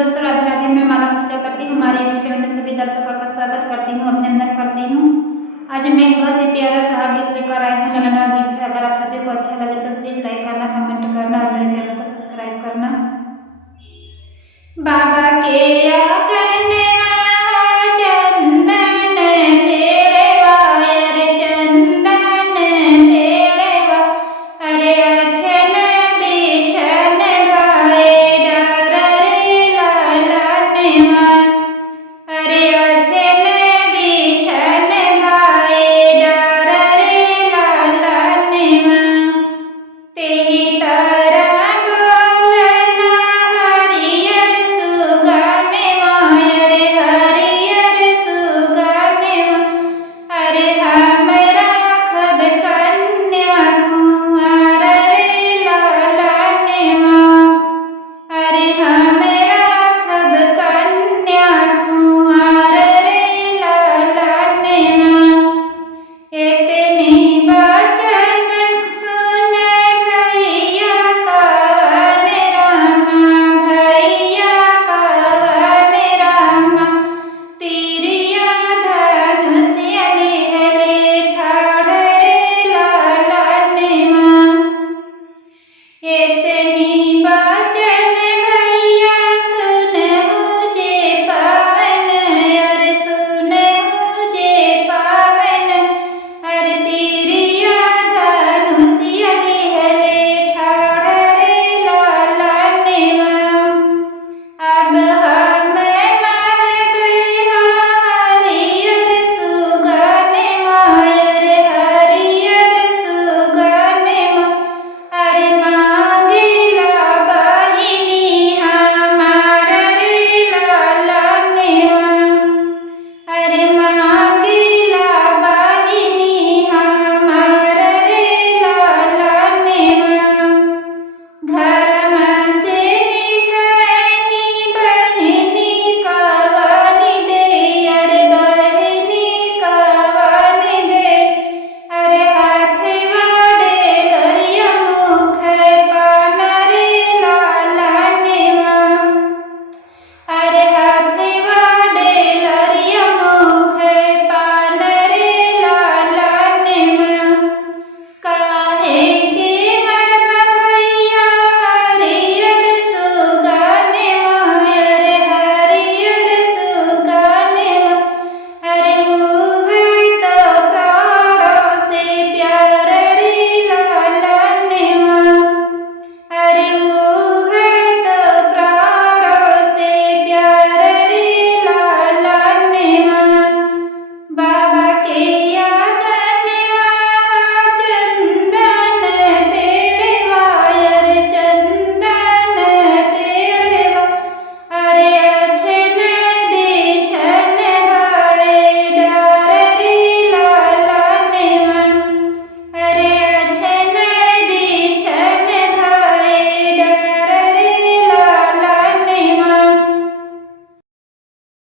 दोस्तों, राधे राधे। मैं माला प्रजापति हमारे यूट्यूब चैनल में सभी दर्शकों का स्वागत करती हूँ, अभिनंदन करती हूँ। आज मैं एक बहुत ही प्यारा सा गीत लेकर आई हूँ, ललना गीत है। अगर आप सभी को अच्छा लगे तो प्लीज लाइक करना, कमेंट करना और मेरे चैनल को सब्सक्राइब करना। बाबा के आंगन